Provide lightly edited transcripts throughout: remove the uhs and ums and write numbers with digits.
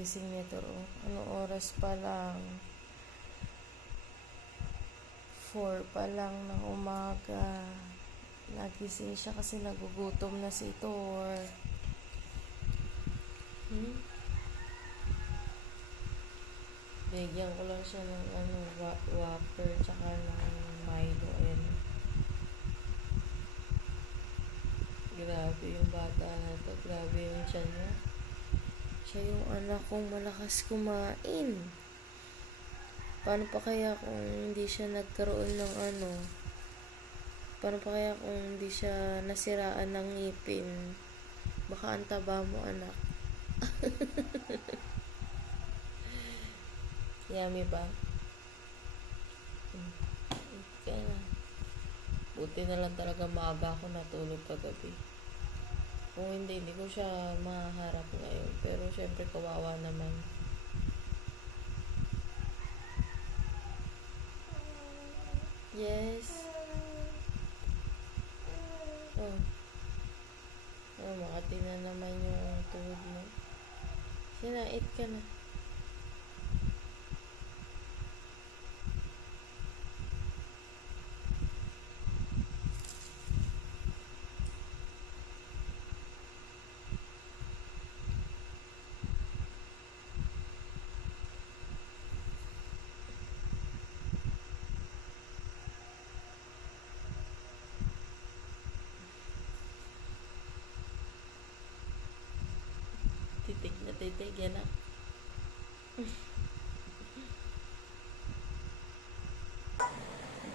gising nito. Oh. Anong oras pa lang? 4 pa lang ng umaga. Nagising siya kasi nagugutom na si Thor. Bigyan ko lang siya ng Whopper tsaka ng Milo. Ayan. Grabe yung bata na to. Grabe yung tiyan niya. Siya yung anak kong malakas kumain. Paano pa kaya kung hindi siya nagkaroon ng Paano pa kaya kung hindi siya nasiraan ng ngipin? Baka ang taba mo, anak. Yummy ba? Kaya na. Buti na lang talaga maaga ako natulog kagabi. Kung hindi ko siya maharap ngayon. Pero syempre kawawa naman. Yes. Makati na naman yung tuhod mo. Sinait ka na. Titig yan na.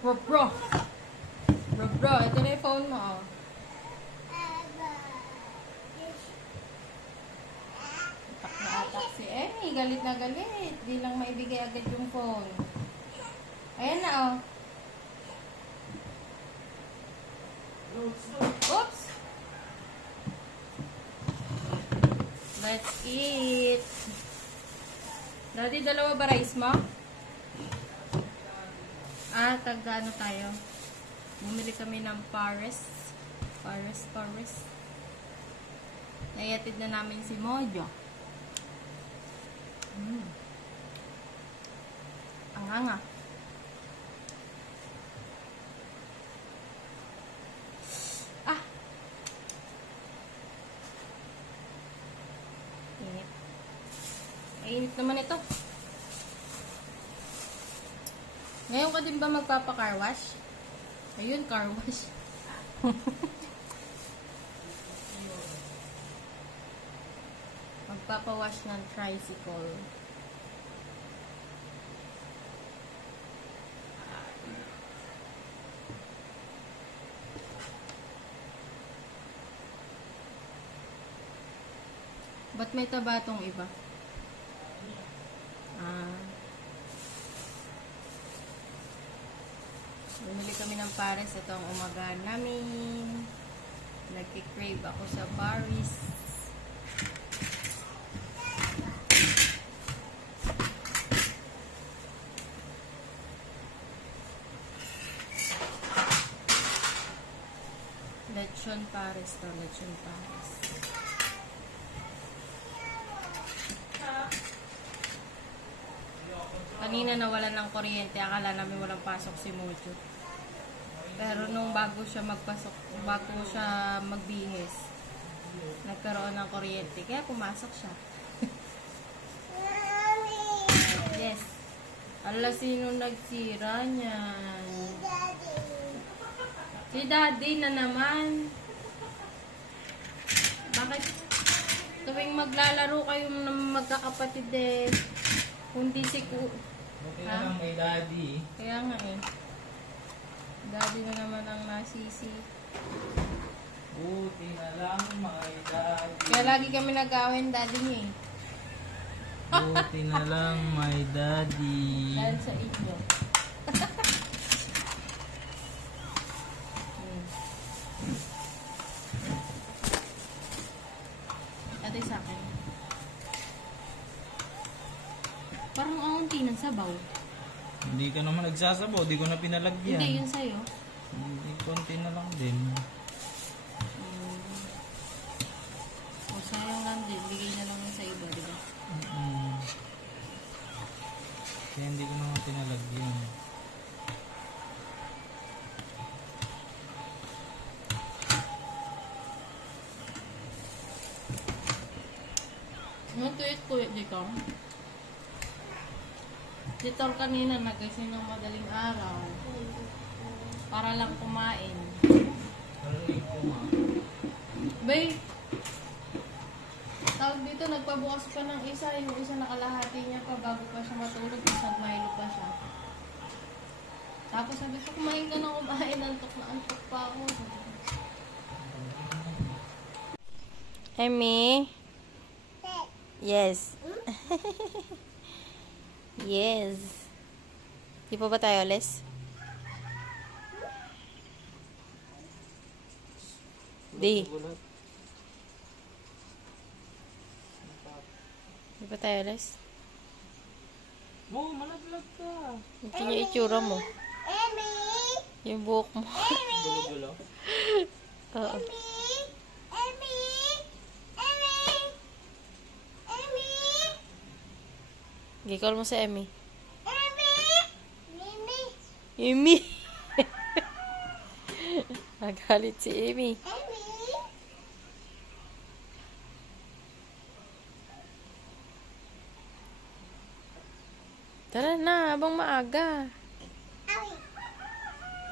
Bro, ito na yung phone mo. Oh. Atak si Emmy, galit na galit. Di lang maibigay agad yung phone. Ayan na, oh. Oops! Let's eat. Daddy, dalawa ba rice mo? Taga-ano tayo? Bumili kami ng Paris. Nayatid na namin si Mojo. Ang hanga. Init naman ito. Ngayon ka din ba magpapa-car wash? Ayun, car wash. Magpapa-wash ng tricycle. Ba't may taba tong iba? Bumili kami ng Paris. Ito ang umaga namin. Nagki-crave ako sa Paris. Lechon Paris to. Lechon Paris. Kanina nawalan ng kuryente. Akala namin walang pasok si Mojo. Pero nung bago siya magbihis, nagkaroon ng kuryente. Kaya pumasok siya. Yes. Ala, sino nagsira niyan? Si Daddy na naman. Bakit tuwing maglalaro kayo ng magkakapatid kundi si Buti na lang may Daddy. Kaya nga Daddy na naman ang nasisi. Buti na lang may Daddy. Kaya lagi kami nag-awin Daddy niya Buti na lang may Daddy. Dahil sa inyo. Ito sa akin. Parang auntie ng sabaw. Hindi ka naman nagsasabaw, di ko na pinalagyan. Hindi, yun sa'yo. Hindi, konti na lang din. O sayang lang din, bigay na lang yun sa iba, diba? Kaya hindi ko naman pinalagyan. Ano tuyot ko dito? Dito kanina nagising ng madaling araw. Para lang kumain. Narinig ko nga. Bay, tawag dito, nagpabukas pa ng isa. Yung isa nakalahati niya pa bago pa siya matulog. Isang Milo pa siya. Tapos sabi ko, kumain ka na kumain. Antok na antok pa ako. Emmy? Yes. Yes. Di pa ba tayo alis? Di. Di pa tayo alis? Oo, malaglag ka. Ito yung itsura mo. Yung buhok mo. Gulo-gulo. Oo. Gikol mo sa Emmy. Emmy! Nagalit si Emmy. Tara na, habang maaga.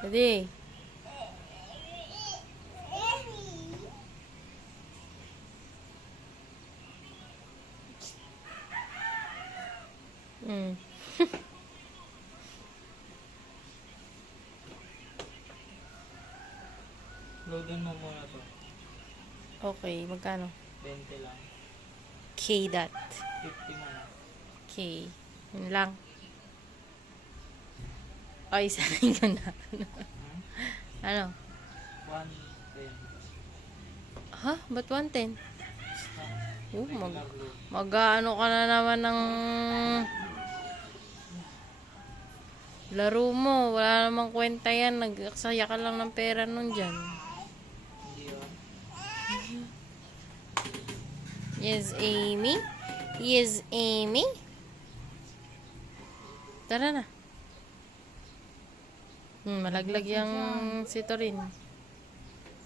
Daddy. Mm. Loadin mo muna to. Okay, magkano? 20 lang. K dot. 50 mo na. K. Yun lang. Ay, sabi ko na. Ano? 110. Ha? Ba't 110? Oh, Regular load. mag-ano ka na naman ng laro mo. Wala namang kwenta yan. Nagsaya ka lang ng pera nun dyan. Hindi yun. Yes, Amy? Yes, Amy? Tara na. Malaglag yung si Torin.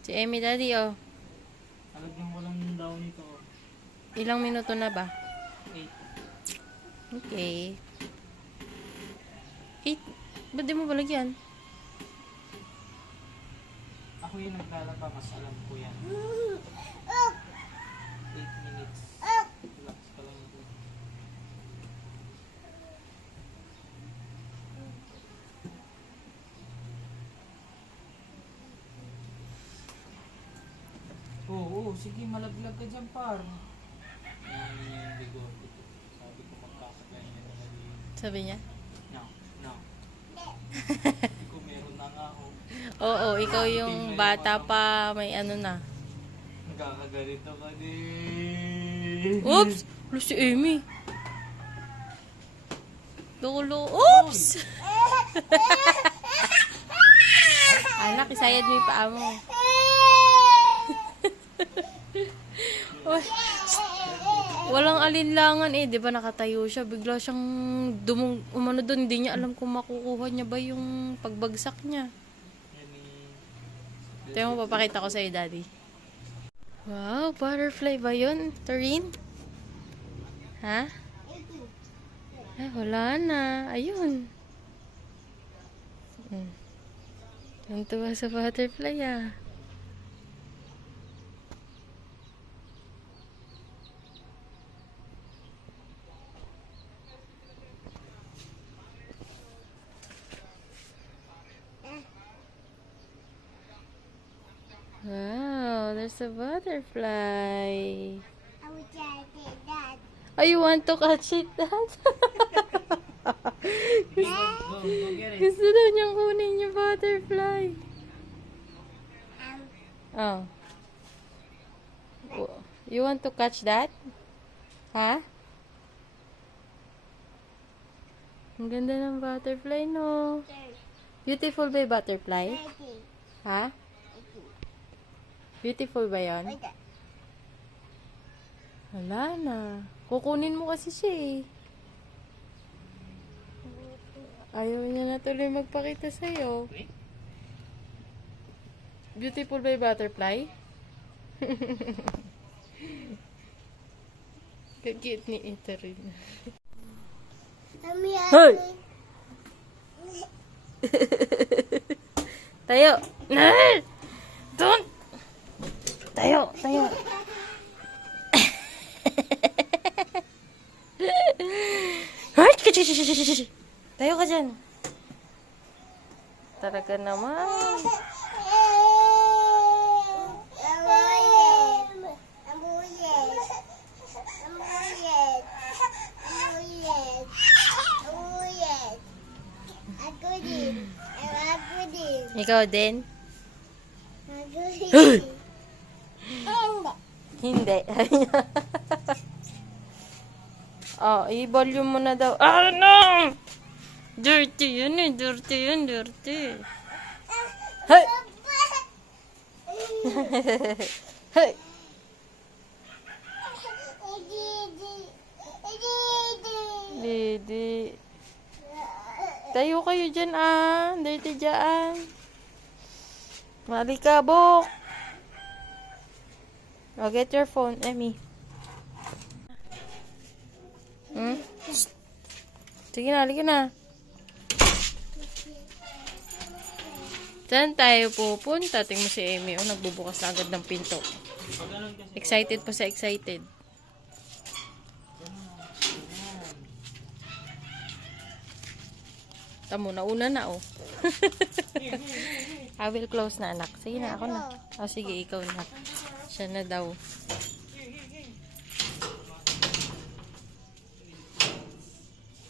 Si Amy, daddy, oh. Alagyan ko lang daw nito. Ilang minuto na ba? 8. Okay. 8? Ba't di mo balagyan? Ako yung naglalaba, mas alam ko yan. 8 minutes. Relax ka lang ako. Oo, sige, malaglag ka dyan, par. Yan yung bigote ko. Sabi ko magkakatay niya na nalilin. Sabi niya? No, no. Hindi ko meron na nga ako. Oo, ikaw yung bata pa, may ano na. Nagkakaganito ka din. Oops! Wala si Amy. Lolo. Oops! Anak, isayad mo yung paa mo. Uy, walang alinlangan eh, 'di ba nakatayo siya, bigla siyang umano doon, hindi niya alam kung makukuha niya ba yung pagbagsak niya. Ito mo papakita ko sa iyo, daddy. Wow, butterfly ba yun, Torin? Ha? Ay, wala na. Ayun. Tuntua sa butterfly ah. Wow, there's a butterfly. I would like that. Oh, you want to catch it, Dad? Go get it. Gusto daw niyang kunin yung butterfly. Oh. You want to catch that? Ha? Ang ganda ng butterfly, no? Beautiful ba yung butterfly? Ha? Beautiful ba yan? Wala na. Kukunin mo kasi siya eh. Ayaw niya na tuloy magpakita sa'yo. Beautiful by butterfly? Kagit ni Iterin. Mami, Hoy! Tayo! Don't! Tayo! Tayo! Hoy! Tayo ka dyan! Talaga naman. Ikaw din? Hindi. Oh, i-volume mo na daw. Ah, no! Dirty yun eh. Dirty yun, dirty. Hey! Hey! Didi. Tayo kayo dyan ah. Dirty dyan. Malikabok. Oh, get your phone, Emmy. Shh. Sige na, halika na. Saan tayo pupunta? Tingnan mo si Emmy. Oh, nagbubukas na agad ng pinto. Excited po sa excited. Tamo, nauna na oh. I will close na anak. Sige na, ako na. Oh, sige, ikaw na. Siya na daw.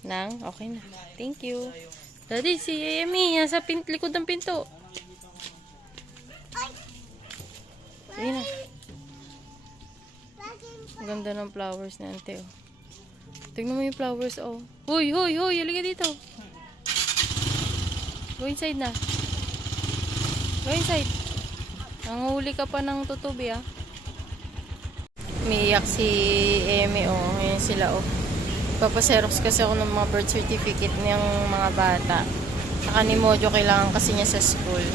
Nang, okay na. Thank you. Daddy, si Emmy, nasa likod ng pinto. Sige na. Ang ganda ng flowers na ante, oh. Tingnan mo yung flowers, oh. Hoy, hoy, hoy, halika dito. Go inside na. Go inside. Nanguhuli ka pa ng tutubi, ah. Umiiyak si Emmy, oh. Ngayon sila, oh. Papaserox kasi ako ng mga birth certificate ng mga bata. Saka ni Mojo kailangan kasi niya sa school.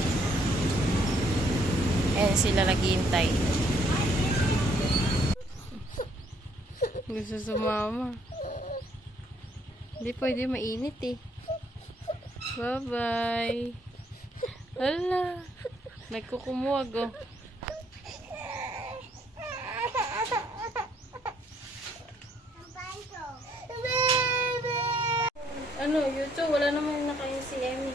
Ayan sila naghihintay. Gusto sumama. Hindi pwede, mainit eh. Bye-bye. Hala. Nagkukumuwag oh. Ano, YouTube, wala naman na kayo si Emmy.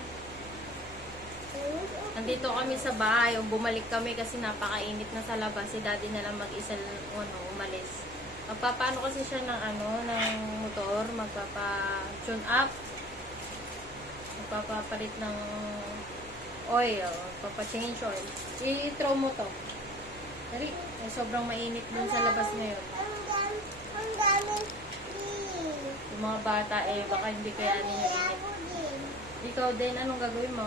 Andito kami sa bahay, o bumalik kami kasi napakainit na sa labas. Si daddy na lang mag-isa umalis. Magpapaano kasi siya ng ng motor, magpapa-tune up. Magpapapalit ng oil, magpapa-change oil. I-throw mo to. Dari, sobrang mainit dun sa labas ngayon. Yung mga bata baka hindi kaya ninyo init. Ikaw din, anong gagawin mo?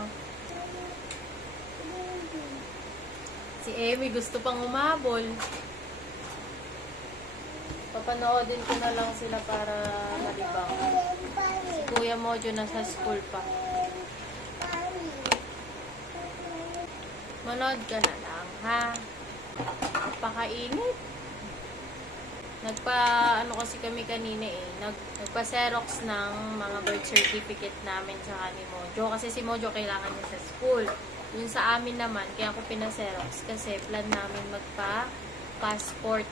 Si Emmy gusto pang umabol. Papanoodin ko na lang sila para malibang. Si Kuya Mojo nasa school pa. Manood ka na lang, ha? Napakainit. Kasi kami kanina nagpa-xerox ng mga birth certificate namin sa ni Mojo. Kasi si Mojo kailangan niya sa school. Yung sa amin naman, kaya ako pina-xerox kasi plan namin magpa-passport.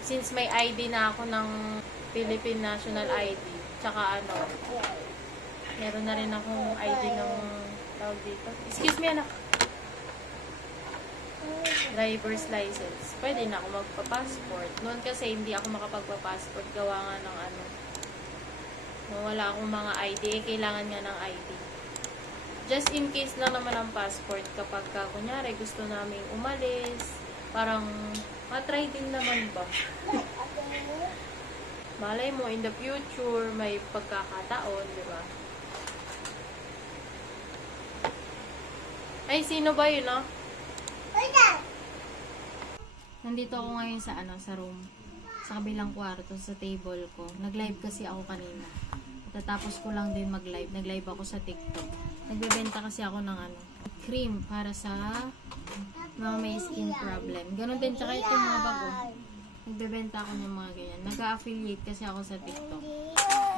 Since may ID na ako ng Philippine National ID, tsaka meron na rin akong ID ng tawag dito. Excuse me, anak. Driver's license. Pwede na ako magpa-passport. Noon kasi hindi ako makapagpa-passport gawa nga ng wala akong mga ID. Kailangan nga ng ID. Just in case lang naman ang passport kapag kunyari gusto namin umalis. Parang matry din naman ba? Malay mo in the future may pagkakataon, di ba? Ay, sino ba yun, no? Nandito ako ngayon sa sa room. Sa kabilang kwarto, sa table ko. Nag-live kasi ako kanina. tatapos ko lang din mag-live. Nag-live ako sa TikTok. Nagbebenta kasi ako ng cream para sa mga may skin problem. Ganon din, tsaka itong mga bago. Nagbebenta ako ng mga ganyan. Nag-a-affiliate kasi ako sa TikTok.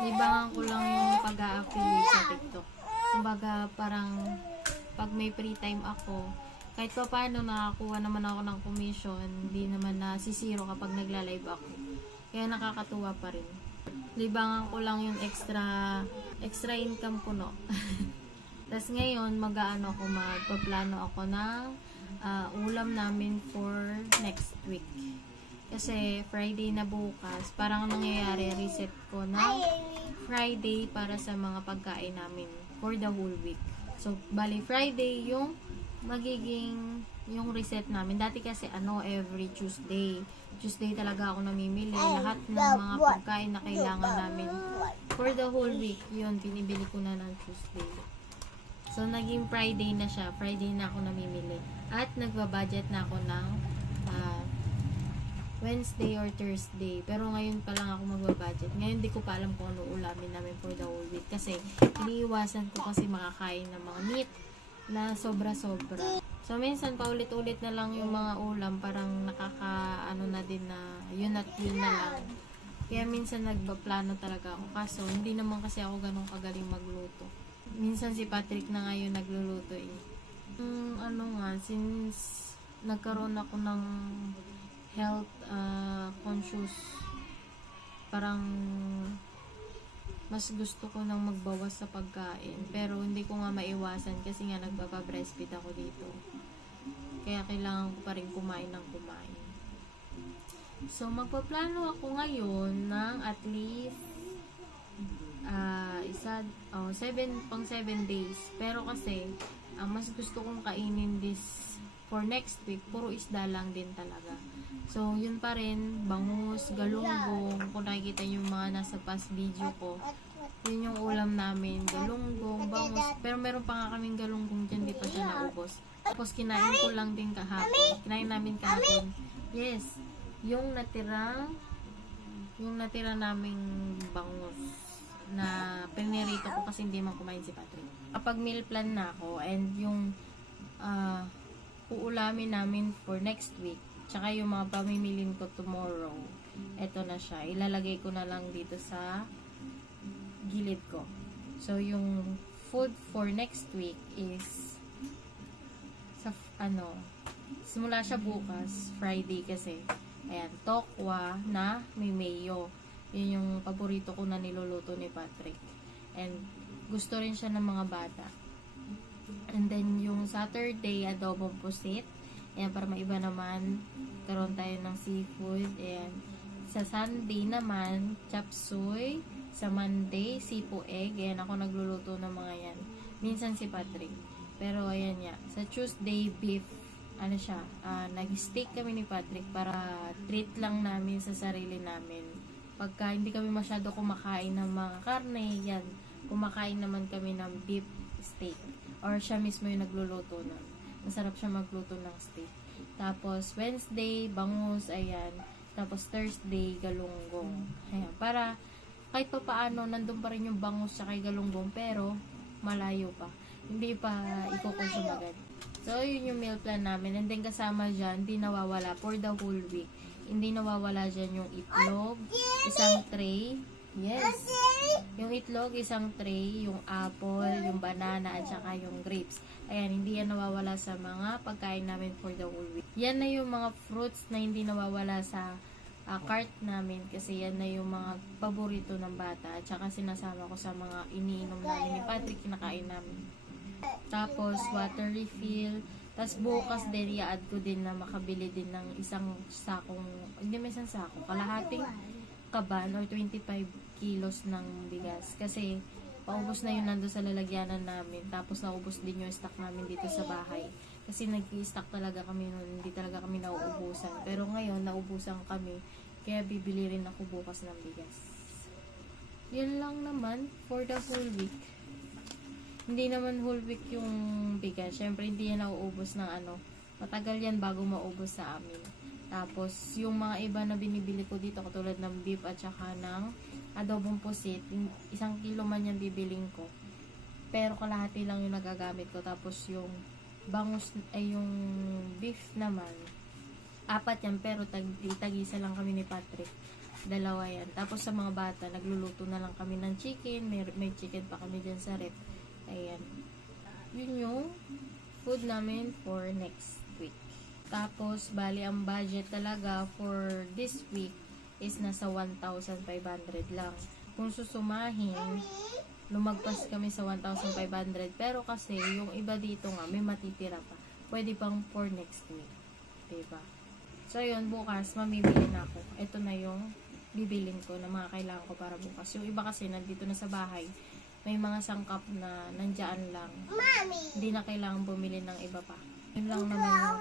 Libangan ko lang yung pag-a-affiliate sa TikTok. Kumbaga, parang pag may free time ako, kahit pa paano nakakuha naman ako ng commission, hindi naman nasisiro kapag nagla-live ako. Kaya nakakatuwa pa rin. Libangan ko lang yung extra income ko, no. Tapos ngayon, magpaplano ako ng ulam namin for next week. Kasi Friday na bukas, parang nangyayari, reset ko na Friday para sa mga pagkain namin for the whole week. So, bali Friday yung magiging yung reset namin. Dati kasi every Tuesday. Tuesday talaga ako namimili. Lahat ng mga pagkain na kailangan namin for the whole week, yun, binibili ko na ng Tuesday. So, naging Friday na siya. Friday na ako namimili. At nagbabudget na ako ng Wednesday or Thursday. Pero ngayon pa lang ako magbabudget. Ngayon di ko pa alam kung ano ulamin namin for the whole week. Kasi iniiwasan ko kasi makakain ng mga meat na sobra-sobra. So, minsan paulit-ulit na lang yung mga ulam. Parang na din na yun at yun na lang. Kaya minsan nagbaplano talaga ako. Kaso, hindi naman kasi ako ganun kagaling magluto. Minsan si Patrick na ngayon nagluluto eh. Since nagkaroon ako ng health conscious, parang mas gusto ko nang magbawas sa pagkain. Pero hindi ko nga maiwasan kasi nga nagpapa-breastfeed ako dito. Kaya kailangan ko pa rin kumain ng kumain. So, magpaplano ako ngayon ng at least 7 days. Pero kasi, mas gusto kong kainin this for next week, puro isda lang din talaga. So, yun pa rin, bangus, galunggong, kung nakikita yung mga nasa past video ko, yun yung ulam namin, galunggong, bangus, pero meron pa nga kaming galunggong dyan, di pa siya naubos. Tapos, kinain ko lang din kahapon. Kinain namin kahapon. Yes, yung natira naming bangus na pinirito ko kasi hindi man kumain si Patrick. Kapag meal plan na ako and yung uulamin namin for next week, tsaka yung mga pamimilin ko tomorrow, eto na siya. Ilalagay ko na lang dito sa gilid ko. So, yung food for next week is simula siya bukas, Friday kasi. Ayan, tokwa na may mayo. Yun yung paborito ko na niluluto ni Patrick. And gusto rin siya ng mga bata. And then, yung Saturday, adobong pusit. Ayan, para maiba naman, karoon tayo ng seafood. Ayan. Sa Sunday naman, chop suey. Sa Monday, sipo egg. Ayan, ako nagluluto ng mga yan. Minsan si Patrick. Pero, ayan ya. Sa Tuesday, beef. Nag-steak kami ni Patrick para treat lang namin sa sarili namin. Pagka hindi kami masyado kumakain ng mga karne, yan. Kumakain naman kami ng beef steak. Or siya mismo yung nagluluto na. Masarap siya magluto ng steak. Tapos, Wednesday, bangus, ayan. Tapos, Thursday, galunggong. Ayan. Para, kahit pa paano, nandun pa rin yung bangus sa kay galunggong, pero, malayo pa. Hindi pa ikukonsume agad. So, yun yung meal plan namin. And then, kasama dyan, hindi nawawala for the whole week. Hindi nawawala dyan yung itlog, isang tray. Yes. Yung itlog, isang tray, yung apple, yung banana, at saka yung grapes. Ayan, hindi yan nawawala sa mga pagkain namin for the whole week. Yan na yung mga fruits na hindi nawawala sa cart namin kasi yan na yung mga paborito ng bata. At saka sinasama ko sa mga iniinom namin ni Patrick, kinakain namin. Tapos, water refill. Tapos, bukas din, i-add ko din na makabili din ng isang sakong, hindi may isang sako, kalahating kaban or 25 kilos ng bigas. Kasi, paubos na yun nando sa lalagyanan namin. Tapos, naubos din yung stock namin dito sa bahay. Kasi, nag-i-stock talaga kami nun. Hindi talaga kami nauubusan. Pero ngayon, naubusan kami. Kaya, bibili rin ako bukas ng bigas. Yun lang naman for the whole week. Hindi naman whole week yung bigas. Siyempre, hindi yan nauubos ng matagal yan bago maubos sa amin. Tapos, yung mga iba na binibili ko dito, katulad ng beef at saka ng adobong pusit, 1 kilo man yan bibiling ko. Pero kalahati lang yung nagagamit ko. Tapos yung bangus, ay yung beef naman, 4 yan, pero tag-isa lang kami ni Patrick. 2 yan. Tapos sa mga bata, nagluluto na lang kami ng chicken. May chicken pa kami dyan sa rep. Ayan. Yun yung food namin for next week. Tapos, bali ang budget talaga for this week is nasa 1,500 lang. Kung susumahin, lumagpas kami sa 1,500. Pero kasi, yung iba dito nga, may matitira pa. Pwede pang for next week. Diba? So, yun, bukas, mamimili na ako. Ito na yung bibiling ko na mga kailangan ko para bukas. Yung iba kasi, nandito na sa bahay. May mga sangkap na nandyan lang. Mommy. Hindi na kailangan bumili ng iba pa. Yun lang naman yung